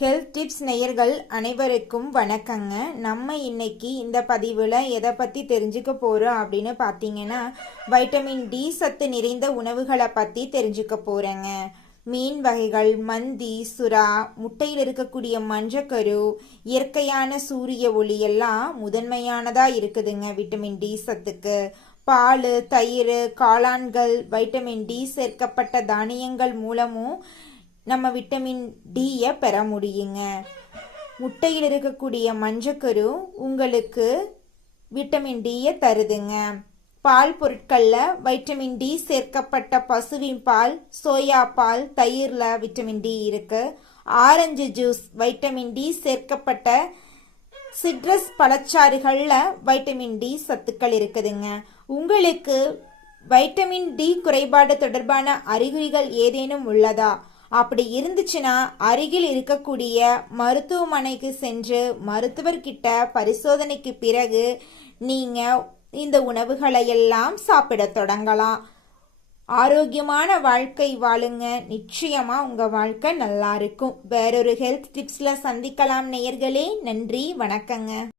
Health tips நேயர்கள் அனைவருக்கும் வணக்கங்க. நம்ம இன்னைக்கு இந்த பதிவில் எதை பற்றி தெரிஞ்சுக்க போகிறோம் அப்படின்னு பார்த்தீங்கன்னா, வைட்டமின் டி சத்து நிறைந்த உணவுகளை பற்றி தெரிஞ்சுக்க போகிறேங்க. மீன் வகைகள், மந்தி, சுறா, முட்டையில் இருக்கக்கூடிய மஞ்சக்கரு, இயற்கையான சூரிய ஒளி எல்லாம் முதன்மையானதாக இருக்குதுங்க விட்டமின் டி சத்துக்கு. பால், தயிர், காளான்கள், வைட்டமின் டி சேர்க்கப்பட்ட தானியங்கள் மூலமும் நம்ம விட்டமின் டியை பெற முடியுங்க. முட்டையில் இருக்கக்கூடிய மஞ்சக்கரு உங்களுக்கு விட்டமின் டியை தருதுங்க. பால் பொருட்களில் வைட்டமின் டி சேர்க்கப்பட்ட பசுவின் பால், சோயா பால், தயிரில் விட்டமின் டி இருக்கு. ஆரஞ்சு ஜூஸ் வைட்டமின் டி சேர்க்கப்பட்ட சிட்ரஸ் பழச்சாறுகளில் வைட்டமின் டி சத்துக்கள் இருக்குதுங்க. உங்களுக்கு வைட்டமின் டி குறைபாடு தொடர்பான அறிகுறிகள் ஏதேனும் உள்ளதா? அப்படி இருந்துச்சுன்னா அருகில் இருக்கக்கூடிய மருத்துவமனைக்கு சென்று மருத்துவர்கிட்ட பரிசோதனைக்கு பிறகு நீங்க இந்த உணவுகளை எல்லாம் சாப்பிட தொடங்கலாம். ஆரோக்கியமான வாழ்க்கை வாழுங்க. நிச்சயமா உங்க வாழ்க்கை நல்லா இருக்கும். வேறொரு ஹெல்த் டிப்ஸ்ல சந்திக்கலாம் நேயர்களே. நன்றி, வணக்கங்க.